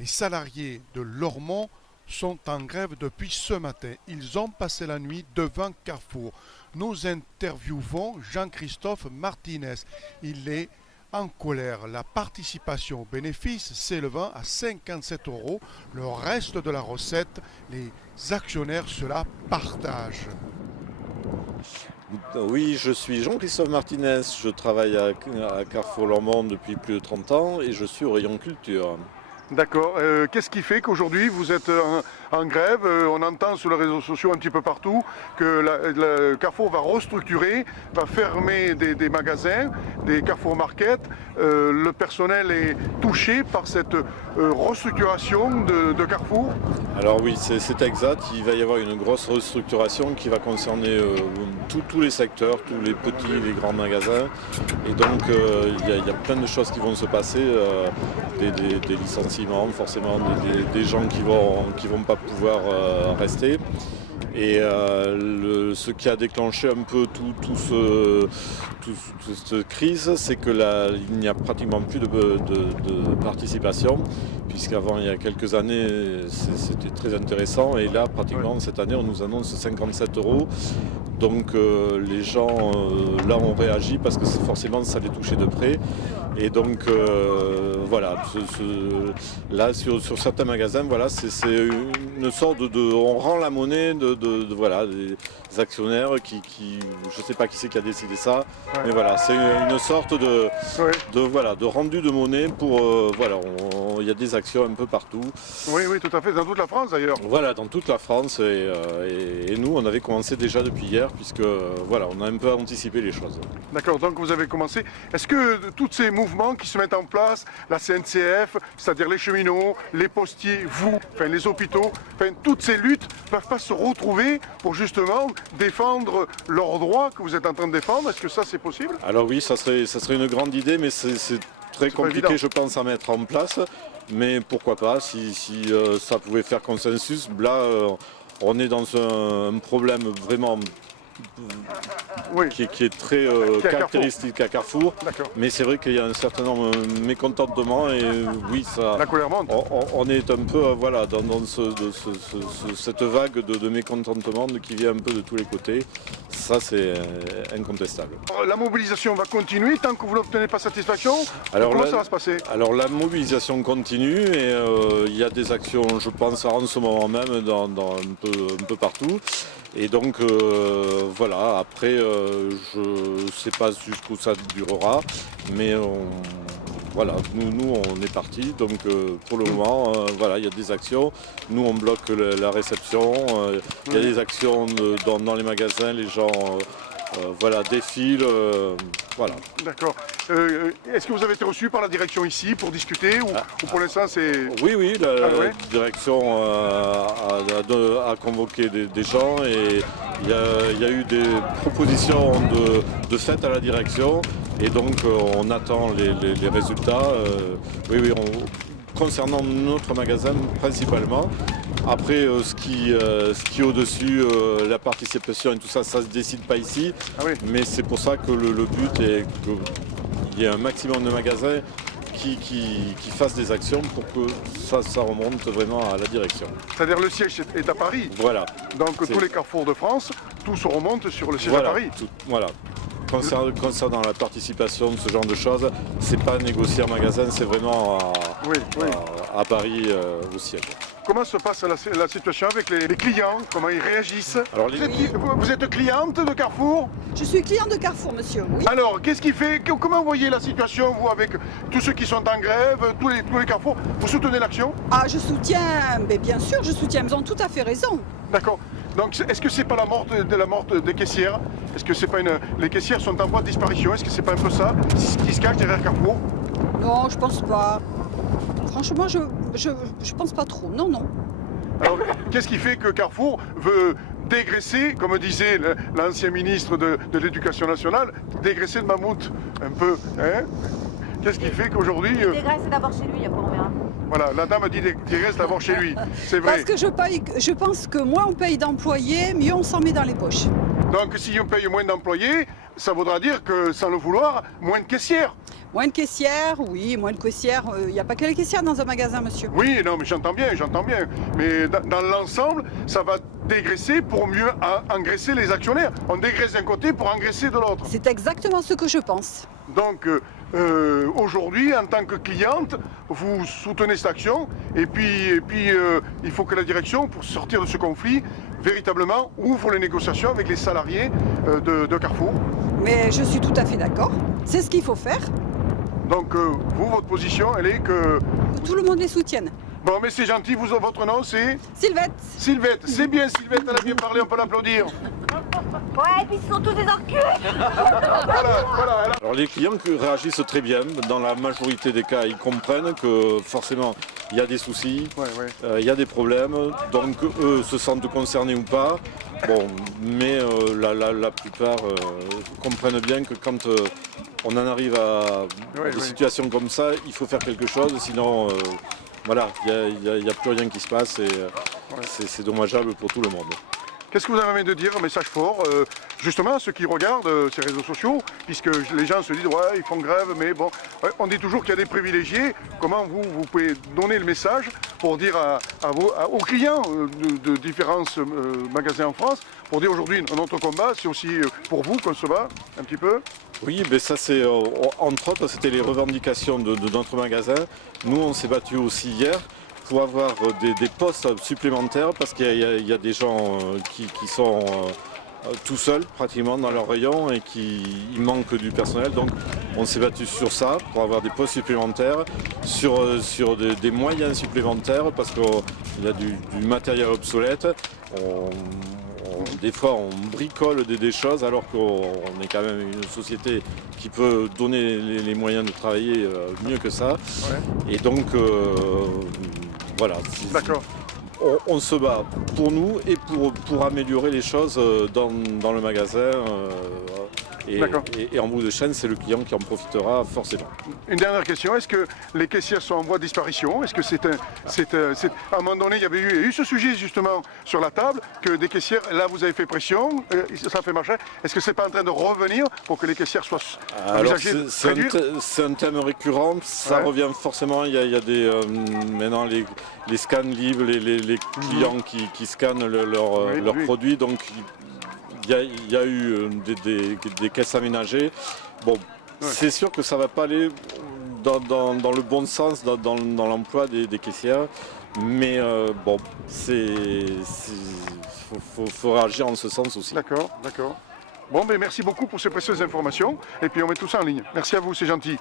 Les salariés de Lormont sont en grève depuis ce matin. Ils ont passé la nuit devant Carrefour. Nous interviewons Jean-Christophe Martinez. Il est en colère. La participation au bénéfice s'élevant à 57 €. Le reste de la recette, les actionnaires se la partagent. Oui, je suis Jean-Christophe Martinez, je travaille à Carrefour Lormont depuis plus de 30 ans et je suis au rayon culture. D'accord. Qu'est-ce qui fait qu'aujourd'hui vous êtes en grève? On entend sur les réseaux sociaux un petit peu partout que Carrefour va restructurer, va fermer des magasins, des Carrefour Market. Le personnel est touché par cette restructuration de Carrefour. Alors oui, c'est exact, il va y avoir une grosse restructuration qui va concerner tous les secteurs, tous les petits et les grands magasins. Et donc il y a plein de choses qui vont se passer, des licenciements forcément, des gens qui vont pas pouvoir rester. Et ce qui a déclenché un peu toute cette crise, c'est que il n'y a pratiquement plus de participation, puisqu'avant, il y a quelques années, c'était très intéressant, et là, pratiquement, cette année, on nous annonce 57 €. Donc les gens, là, ont réagi parce que forcément, ça les touchait de près. Et donc, voilà, là, sur certains magasins, voilà, c'est une sorte on rend la monnaie voilà, des actionnaires qui je ne sais pas qui c'est qui a décidé ça, mais voilà, c'est une sorte de rendu de monnaie pour, voilà, il y a des actions un peu partout. Oui, oui, tout à fait, dans toute la France d'ailleurs. Voilà, dans toute la France, et nous, on avait commencé déjà depuis hier, puisque, voilà, on a un peu anticipé les choses. D'accord, donc vous avez commencé. Est-ce que tous ces mouvements qui se mettent en place, la CNCF, c'est-à-dire les cheminots, les postiers, vous, enfin les hôpitaux, enfin toutes ces luttes ne peuvent pas se retrouver pour justement défendre leurs droits que vous êtes en train de défendre? Est-ce que ça c'est possible? Alors oui, ça serait une grande idée, mais c'est très compliqué, je pense, à mettre en place. Mais pourquoi pas, si ça pouvait faire consensus. Là, on est dans un problème vraiment qui est très caractéristique à Carrefour. Mais c'est vrai qu'il y a un certain nombre de mécontentements, et oui, ça, la colère monte. On est un peu voilà, dans cette vague de mécontentement qui vient un peu de tous les côtés. Ça, c'est incontestable. La mobilisation va continuer tant que vous n'obtenez pas satisfaction? Comment ça va se passer? Alors la mobilisation continue, et il y a des actions, je pense, en ce moment même dans un peu partout. Et donc voilà, après je ne sais pas jusqu'où ça durera, mais voilà, nous on est partis, donc pour le moment, voilà, il y a des actions. Nous on bloque la réception, il y a des actions dans les magasins, les gens voilà, défilent, voilà. D'accord. Est-ce que vous avez été reçu par la direction ici pour discuter, ou pour l'instant c'est... Oui, la direction a convoqué des gens, et il y a eu des propositions de fait à la direction, et donc on attend les résultats. Oui, concernant notre magasin principalement. Après, ce qui est au-dessus, la participation et tout ça, ça ne se décide pas ici. Mais c'est pour ça que le but est qu'il y ait un maximum de magasins qui fassent des actions pour que ça remonte vraiment à la direction. C'est-à-dire le siège est à Paris. Voilà. Donc tous les carrefours de France, tout se remonte sur le siège à Paris. Voilà. Concernant la participation de ce genre de choses, c'est pas négocier en magasin, c'est vraiment à Paris au siège. Comment se passe la situation avec les clients? Comment ils réagissent? Alors, vous êtes cliente de Carrefour? Je suis cliente de Carrefour, monsieur, oui. Alors, qu'est-ce qui fait? Comment vous voyez la situation, vous, avec tous ceux qui sont en grève, tous les Carrefours? Vous soutenez l'action? Ah, je soutiens, mais bien sûr, je soutiens, ils ont tout à fait raison. D'accord. Donc, est-ce que c'est pas la mort des caissières? Est-ce que c'est pas les caissières sont en voie de disparition? Est-ce que c'est pas un peu ça qui se cache derrière Carrefour? Non, je pense pas. Franchement, je pense pas trop. Non. Alors, qu'est-ce qui fait que Carrefour veut dégraisser, comme disait l'ancien ministre de l'Éducation nationale, dégraisser le mammouth un peu, hein? Qu'est-ce qui fait qu'aujourd'hui... Dégraisse d'abord chez lui, après on verra. Voilà, la dame a dit dégraisse d'abord chez lui, c'est vrai. Parce que je pense que moins on paye d'employés, mieux on s'en met dans les poches. Donc si on paye moins d'employés, ça voudra dire que, sans le vouloir, moins de caissières. Moins de caissières, oui, moins de caissières. Il n'y a pas que les caissières dans un magasin, monsieur. Oui, non, mais j'entends bien. Mais dans l'ensemble, ça va dégraisser pour mieux engraisser les actionnaires. On dégraisse d'un côté pour engraisser de l'autre. C'est exactement ce que je pense. Donc, aujourd'hui, en tant que cliente, vous soutenez cette action. Et puis, il faut que la direction, pour sortir de ce conflit, véritablement ouvre les négociations avec les salariés de Carrefour. Mais je suis tout à fait d'accord. C'est ce qu'il faut faire. Donc, vous, votre position, elle est que... Que tout le monde les soutienne. Bon, mais c'est gentil, votre nom, c'est... Sylvette. Sylvette, c'est bien Sylvette, elle a bien parlé, on peut l'applaudir. Ouais, et puis ils sont tous des enculés. Voilà. Alors les clients réagissent très bien. Dans la majorité des cas, ils comprennent que forcément il y a des soucis, il y a des problèmes. Donc eux se sentent concernés ou pas. Bon, mais la plupart comprennent bien que quand on en arrive à des situations comme ça, il faut faire quelque chose. Sinon, voilà, il n'y a plus rien qui se passe et c'est dommageable pour tout le monde. Qu'est-ce que vous avez envie de dire, un message fort, justement à ceux qui regardent ces réseaux sociaux, puisque les gens se disent ouais ils font grève, mais bon, on dit toujours qu'il y a des privilégiés. Comment vous pouvez donner le message pour dire aux clients de différents magasins en France, pour dire aujourd'hui notre combat, c'est aussi pour vous qu'on se bat un petit peu? Oui, mais ça c'est entre autres, c'était les revendications de notre magasin. Nous on s'est battu aussi hier pour avoir des postes supplémentaires parce qu'il y a des gens qui sont tout seuls pratiquement dans leur rayon et il manque du personnel. Donc on s'est battu sur ça pour avoir des postes supplémentaires, sur des moyens supplémentaires parce qu'il y a du matériel obsolète. Des fois on bricole des choses alors qu'on est quand même une société qui peut donner les moyens de travailler mieux que ça. Et donc voilà, on se bat pour nous et pour améliorer les choses dans le magasin. Et en bout de chaîne, c'est le client qui en profitera forcément. Une dernière question, est-ce que les caissières sont en voie de disparition? Est-ce que à un moment donné, il y a eu ce sujet justement sur la table, que des caissières, là vous avez fait pression, ça fait marcher. Est-ce que c'est pas en train de revenir pour que les caissières soient envisagées de réduire? C'est un thème récurrent, ça revient forcément, il y a des maintenant les scans libres, les clients qui scannent leurs produits, donc il y a eu des caisses aménagées. Bon, c'est sûr que ça ne va pas aller dans le bon sens dans l'emploi des caissières, mais bon, faut réagir en ce sens aussi. D'accord. Bon, ben merci beaucoup pour ces précieuses informations, et puis on met tout ça en ligne. Merci à vous, c'est gentil.